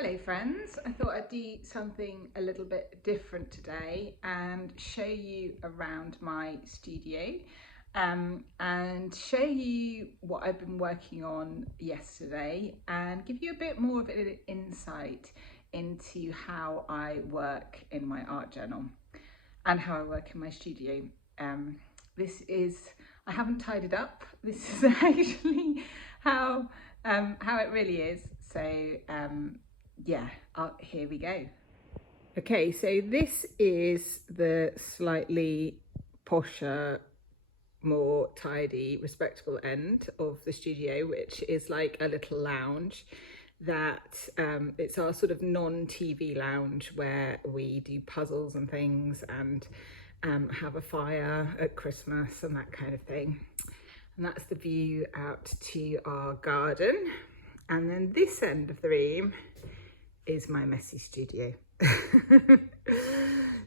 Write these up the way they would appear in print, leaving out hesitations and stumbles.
Hello friends, I thought I'd do something a little bit different today and show you around my studio and show you what I've been working on yesterday and give you a bit more of an insight into how I work in my art journal and how I work in my studio. I haven't tied it up. This is actually how it really is. So yeah, here we go. Okay, so this is the slightly posher, more tidy, respectable end of the studio, which is like a little lounge that it's our sort of non-TV lounge where we do puzzles and things and have a fire at Christmas and that kind of thing. And that's the view out to our garden. And then this end of the room is my messy studio.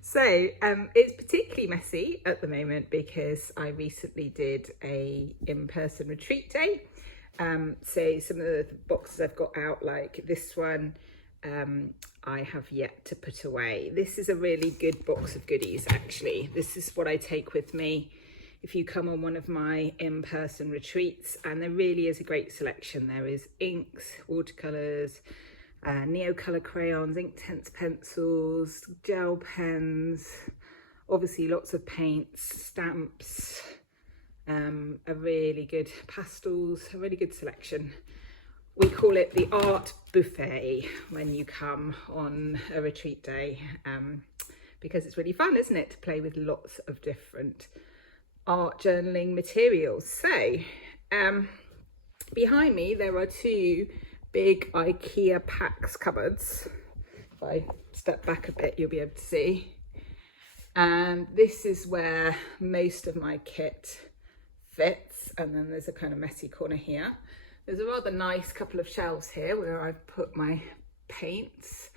So it's particularly messy at the moment because I recently did a in-person retreat day. So some of the boxes I've got out, like this one, I have yet to put away. This is a really good box of goodies, actually. This is what I take with me if you come on one of my in-person retreats, and there really is a great selection. There is inks, watercolours, Neocolor crayons, Inktense pencils, gel pens, obviously lots of paints, stamps, a really good pastels, a really good selection. We call it the art buffet when you come on a retreat day, because it's really fun, isn't it, to play with lots of different art journaling materials. So behind me there are two big IKEA Pax cupboards. If I step back a bit, you'll be able to see. And this is where most of my kit fits. And then there's a kind of messy corner here. There's a rather nice couple of shelves here where I've put my paints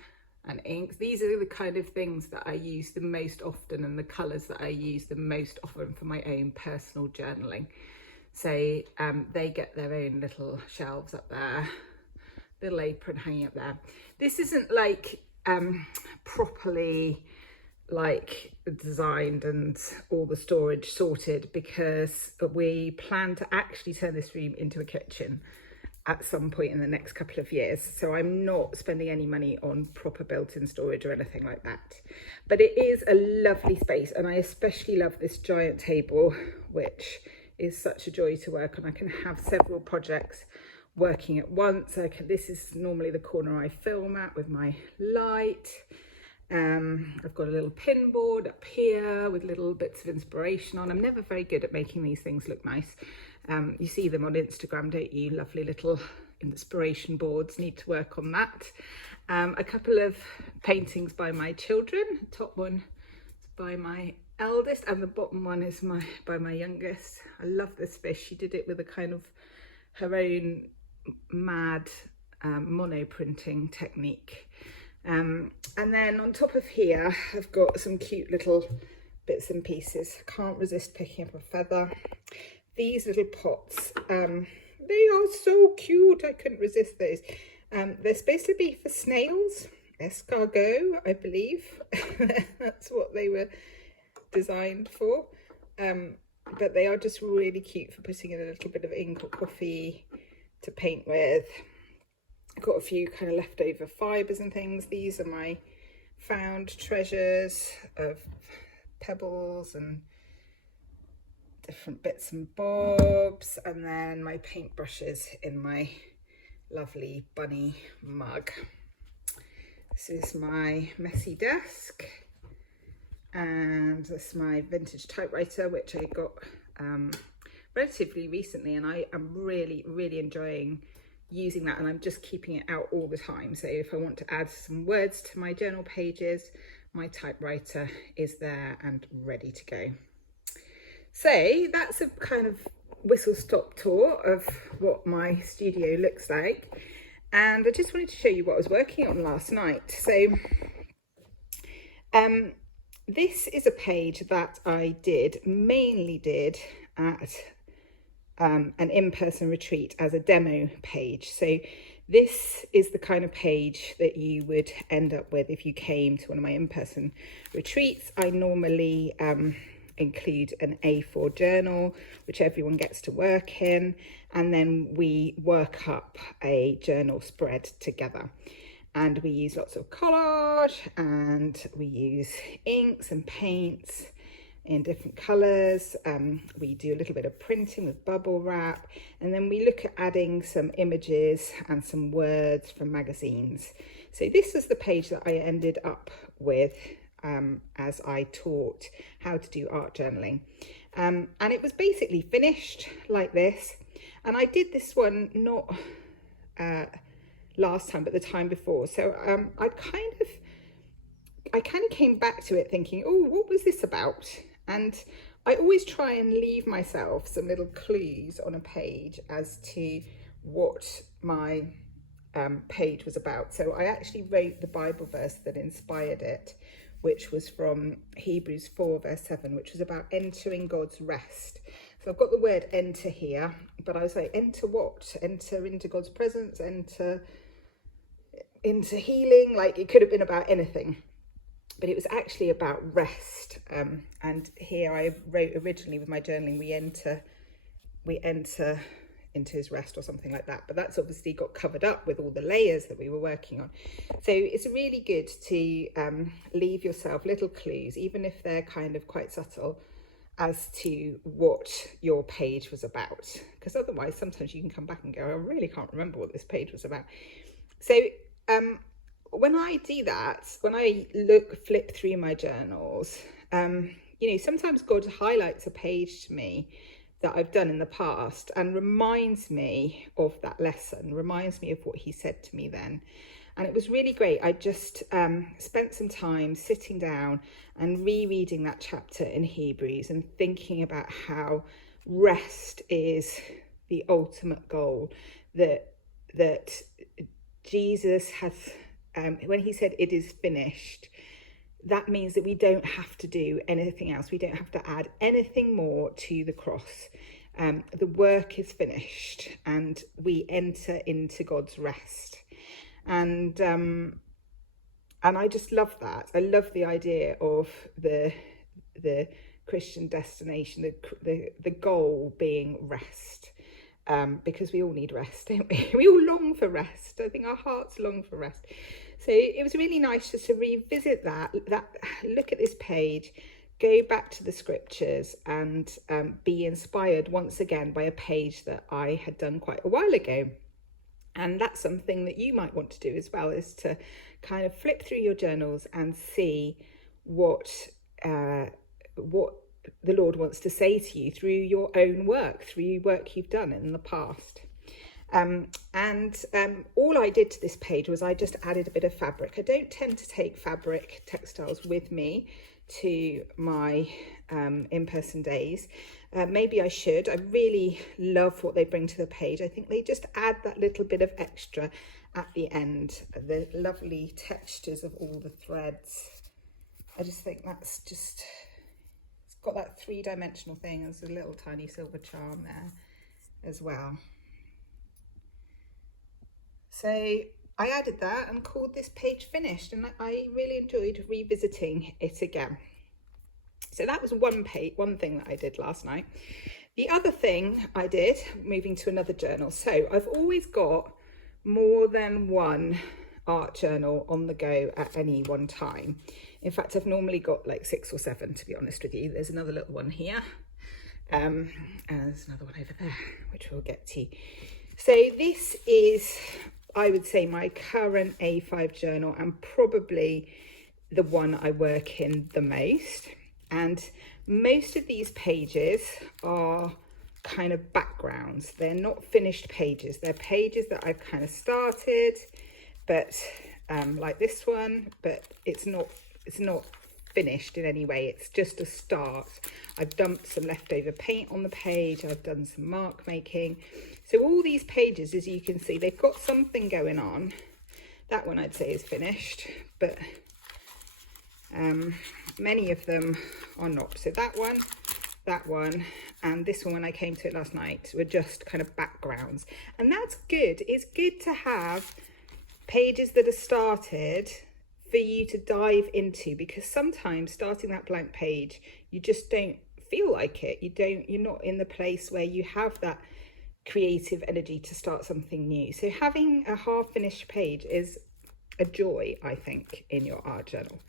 and inks. These are the kind of things that I use the most often and the colours that I use the most often for my own personal journaling. So they get their own little shelves up there. Little apron hanging up there. This isn't like properly like designed and all the storage sorted, because we plan to actually turn this room into a kitchen at some point in the next couple of years. So I'm not spending any money on proper built-in storage or anything like that. But it is a lovely space, and I especially love this giant table, which is such a joy to work on. I can have several projects working at once. This is normally the corner I film at with my light. I've got a little pin board up here with little bits of inspiration on. I'm never very good at making these things look nice. You see them on Instagram, don't you? Lovely little inspiration boards. Need to work on that. A couple of paintings by my children. The top one is by my eldest and the bottom one is by my youngest. I love this fish. She did it with a kind of her own mad mono printing technique. And then on top of here I've got some cute little bits and pieces. I can't resist picking up a feather. These little pots, they are so cute. I couldn't resist those. They're supposed to be for snails, escargot, I believe. That's what they were designed for. But they are just really cute for putting in a little bit of ink or coffee to paint with. I've got a few kind of leftover fibres and things. These are my found treasures of pebbles and different bits and bobs, and then my paintbrushes in my lovely bunny mug. This is my messy desk, and this is my vintage typewriter, which I got relatively recently, and I am really enjoying using that, and I'm just keeping it out all the time. So if I want to add some words to my journal pages, my typewriter is there and ready to go. So that's a kind of whistle-stop tour of what my studio looks like, and I just wanted to show you what I was working on last night. So this is a page that I mainly did at an in-person retreat as a demo page. So this is the kind of page that you would end up with if you came to one of my in-person retreats. I normally include an A4 journal, which everyone gets to work in, and then we work up a journal spread together. And we use lots of collage, and we use inks and paints in different colours. We do a little bit of printing with bubble wrap, and then we look at adding some images and some words from magazines. So this is the page that I ended up with as I taught how to do art journaling. And it was basically finished like this. And I did this one not last time, but the time before. So I kind of came back to it thinking, oh, what was this about? And I always try and leave myself some little clues on a page as to what my page was about. So I actually wrote the Bible verse that inspired it, which was from Hebrews 4 verse 7, which was about entering God's rest. So I've got the word enter here, but I was like, enter what? Enter into God's presence, enter into healing. Like, it could have been about anything, but it was actually about rest. And here I wrote originally with my journaling, we enter into his rest, or something like that. But that's obviously got covered up with all the layers that we were working on. So it's really good to leave yourself little clues, even if they're kind of quite subtle, as to what your page was about. Because otherwise, sometimes you can come back and go, I really can't remember what this page was about. So when I do that, when I flip through my journals, you know, sometimes God highlights a page to me that I've done in the past and reminds me of that lesson, reminds me of what he said to me then. And it was really great. I just spent some time sitting down and rereading that chapter in Hebrews and thinking about how rest is the ultimate goal, that Jesus has, when he said it is finished, that means that we don't have to do anything else. We don't have to add anything more to the cross. The work is finished and we enter into God's rest. And I just love that. I love the idea of the Christian destination, the goal being rest. Because we all need rest, don't we? We all long for rest. I think our hearts long for rest. So it was really nice just to revisit that look at this page, go back to the scriptures, and be inspired once again by a page that I had done quite a while ago. And that's something that you might want to do as well, is to kind of flip through your journals and see what the Lord wants to say to you through your own work, through work you've done in the past. All I did to this page was I just added a bit of fabric. I don't tend to take fabric textiles with me to my in-person days. Maybe I should. I really love what they bring to the page. I think they just add that little bit of extra at the end, the lovely textures of all the threads. I just think that's just, it's got that three-dimensional thing. There's a little tiny silver charm there as well. So I added that and called this page finished, and I really enjoyed revisiting it again. So that was one thing that I did last night. The other thing I did, moving to another journal. So I've always got more than one art journal on the go at any one time. In fact, I've normally got like 6 or 7, to be honest with you. There's another little one here. And there's another one over there, which we'll get to. So this is, I would say, my current A5 journal, and probably the one I work in the most. And most of these pages are kind of backgrounds. They're not finished pages. They're pages that I've kind of started, but like this one, but it's not finished in any way. It's just a start. I've dumped some leftover paint on the page. I've done some mark making. So all these pages, as you can see, they've got something going on. That one I'd say is finished, but many of them are not. So that one that one, and this one when I came to it last night were just kind of backgrounds. And that's good. It's good to have pages that are started for you to dive into, because sometimes starting that blank page, you just don't feel like it. You're not in the place where you have that creative energy to start something new. So having a half finished page is a joy, I think, in your art journal.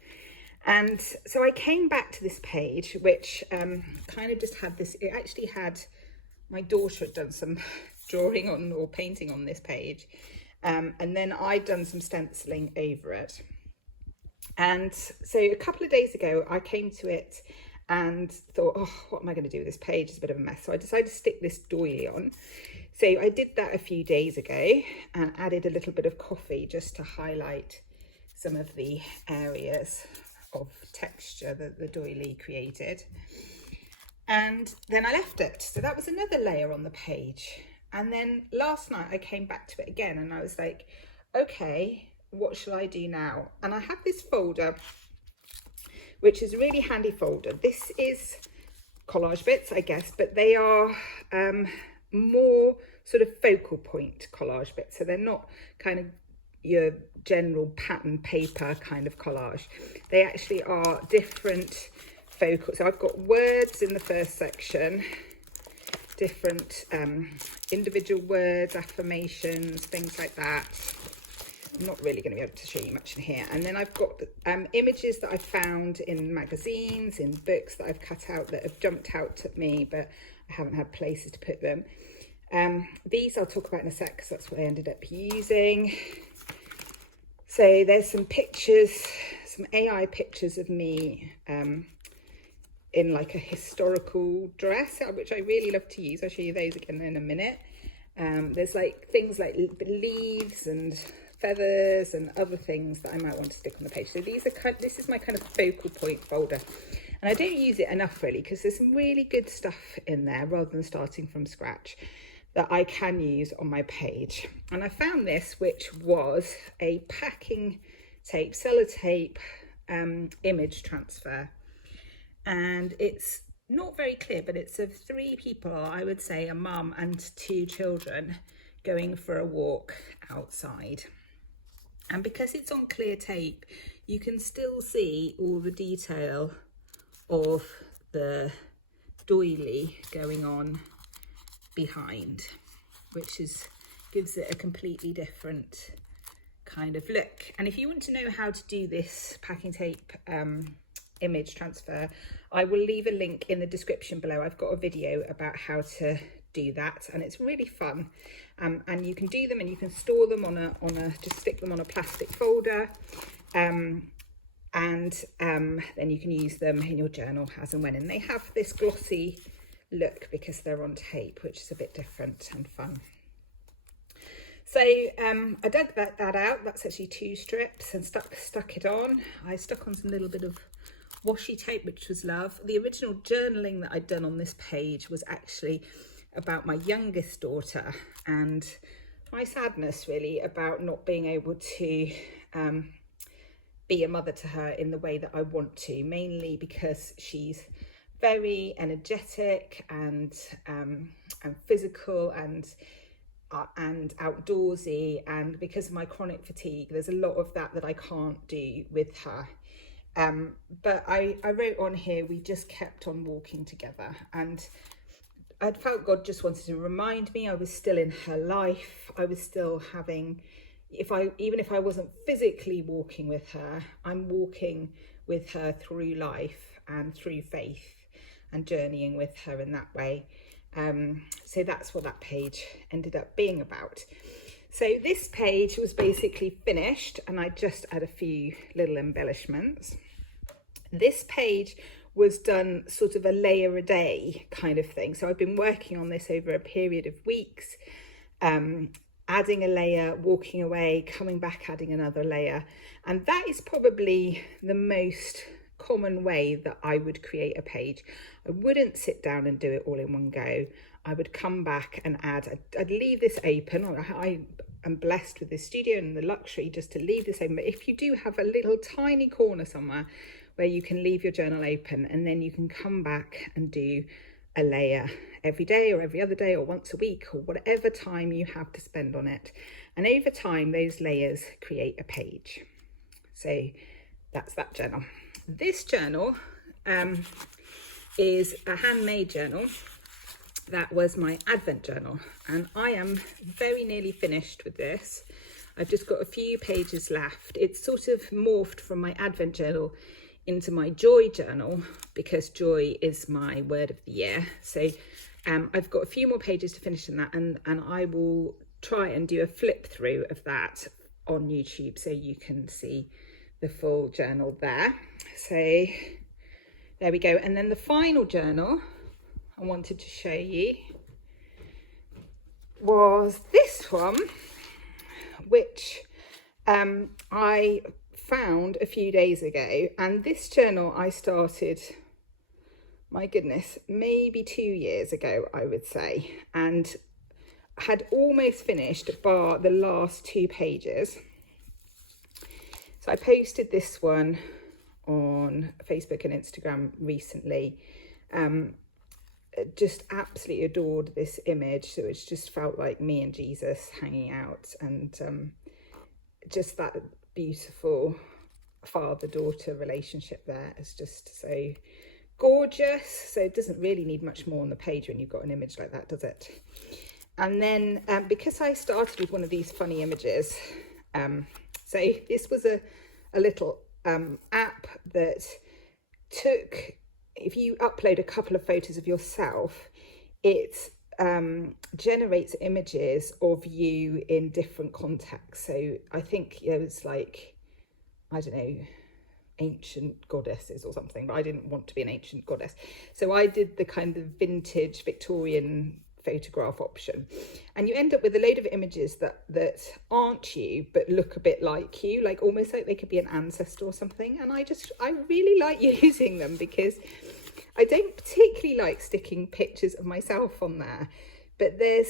And so I came back to this page, which kind of just had this, it actually had, my daughter had done some drawing on or painting on this page. And then I'd done some stenciling over it. And so a couple of days ago, I came to it and thought, oh, what am I going to do with this page? It's a bit of a mess. So I decided to stick this doily on. So I did that a few days ago and added a little bit of coffee just to highlight some of the areas of texture that the doily created. And then I left it. So that was another layer on the page. And then last night I came back to it again and I was like, okay, what shall I do now? And I have this folder, which is a really handy folder. This is collage bits, I guess, but they are more sort of focal point collage bits. So they're not kind of your general pattern paper kind of collage. They actually are different focal. So I've got words in the first section, different individual words, affirmations, things like that. I'm not really going to be able to show you much in here. And then I've got images that I found in magazines, in books that I've cut out that have jumped out at me, but I haven't had places to put them. These I'll talk about in a sec because that's what I ended up using. So there's some pictures, some AI pictures of me in like a historical dress, which I really love to use. I'll show you those again in a minute. There's like things like leaves and feathers and other things that I might want to stick on the page. So these are this is my kind of focal point folder, and I don't use it enough really because there's some really good stuff in there rather than starting from scratch that I can use on my page. And I found this, which was a packing tape, sellotape image transfer, and it's not very clear, but it's of 3 people, I would say a mum and 2 children going for a walk outside. And because it's on clear tape, you can still see all the detail of the doily going on behind, which gives it a completely different kind of look. And if you want to know how to do this packing tape image transfer, I will leave a link in the description below. I've got a video about how to do that, and it's really fun. And you can do them and you can store them on a just stick them on a plastic folder, and then you can use them in your journal as and when. And they have this glossy look because they're on tape, which is a bit different and fun. So I dug that out. That's actually 2 strips, and stuck it on. I stuck on some little bit of washi tape, which was love. The original journaling that I'd done on this page was actually about my youngest daughter and my sadness really about not being able to be a mother to her in the way that I want to, mainly because she's very energetic and physical and outdoorsy, and because of my chronic fatigue there's a lot of that I can't do with her. But I wrote on here, we just kept on walking together, and I felt God just wanted to remind me I was still in her life. I was still having, even if I wasn't physically walking with her, I'm walking with her through life and through faith and journeying with her in that way. So that's what that page ended up being about. So this page was basically finished and I just had a few little embellishments. This page was done sort of a layer a day kind of thing. So I've been working on this over a period of weeks, adding a layer, walking away, coming back, adding another layer. And that is probably the most common way that I would create a page. I wouldn't sit down and do it all in one go. I would come back and I'd leave this open. I am blessed with this studio and the luxury just to leave this open. But if you do have a little tiny corner somewhere where you can leave your journal open and then you can come back and do a layer every day or every other day or once a week or whatever time you have to spend on it. And over time, those layers create a page. So that's that journal. This journal is a handmade journal. That was my Advent journal, and I am very nearly finished with this. I've just got a few pages left. It's sort of morphed from my Advent journal into my joy journal because joy is my word of the year. So I've got a few more pages to finish in that, and I will try and do a flip through of that on YouTube so you can see the full journal there. So there we go. And then the final journal I wanted to show you was this one, which I found a few days ago. And this journal I started, my goodness, maybe 2 years ago, I would say, and had almost finished bar the last 2 pages. So I posted this one on Facebook and Instagram recently. Just absolutely adored this image. So it just felt like me and Jesus hanging out, and just that beautiful father-daughter relationship there is just so gorgeous. So it doesn't really need much more on the page when you've got an image like that, does it? And then because I started with one of these funny images, so this was a little app that took, if you upload a couple of photos of yourself, it generates images of you in different contexts. So I think it was like, I don't know, ancient goddesses or something, but I didn't want to be an ancient goddess. So I did the kind of vintage Victorian photograph option, and you end up with a load of images that aren't you but look a bit like you, like almost like they could be an ancestor or something. And I really like using them because I don't particularly like sticking pictures of myself on there, but there's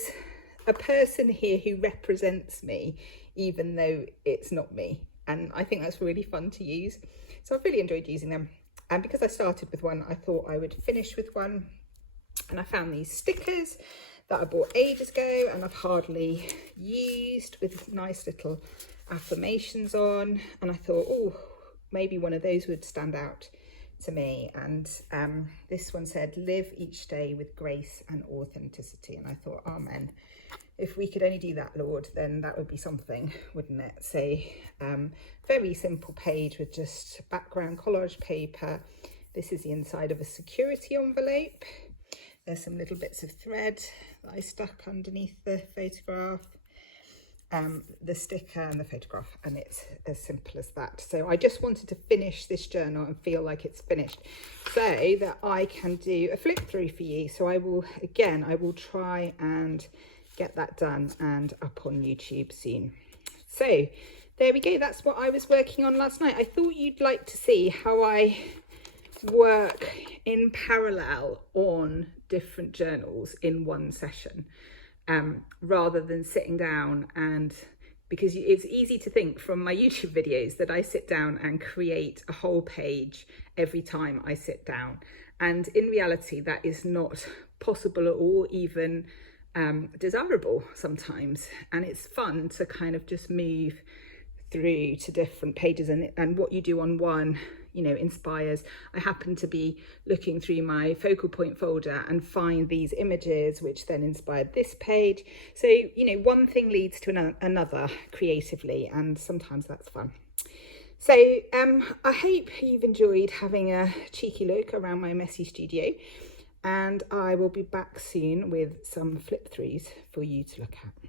a person here who represents me even though it's not me, and I think that's really fun to use. So I've really enjoyed using them, and because I started with one, I thought I would finish with one. And I found these stickers that I bought ages ago and I've hardly used, with nice little affirmations on. And I thought, oh, maybe one of those would stand out to me. And this one said, live each day with grace and authenticity. And I thought, amen. If we could only do that, Lord, then that would be something, wouldn't it? So very simple page with just background collage paper. This is the inside of a security envelope. There's some little bits of thread that I stuck underneath the photograph, the sticker and the photograph, and it's as simple as that. So I just wanted to finish this journal and feel like it's finished so that I can do a flip through for you. So I will try and get that done and up on YouTube soon. So there we go. That's what I was working on last night. I thought you'd like to see how I work in parallel on different journals in one session, rather than sitting down, and because it's easy to think from my YouTube videos that I sit down and create a whole page every time I sit down, and in reality that is not possible or even desirable sometimes. And it's fun to kind of just move through to different pages, and what you do on one, you know, inspires. I happen to be looking through my focal point folder and find these images which then inspired this page. So, you know, one thing leads to another creatively, and sometimes that's fun. So I hope you've enjoyed having a cheeky look around my messy studio, and I will be back soon with some flip throughs for you to look at.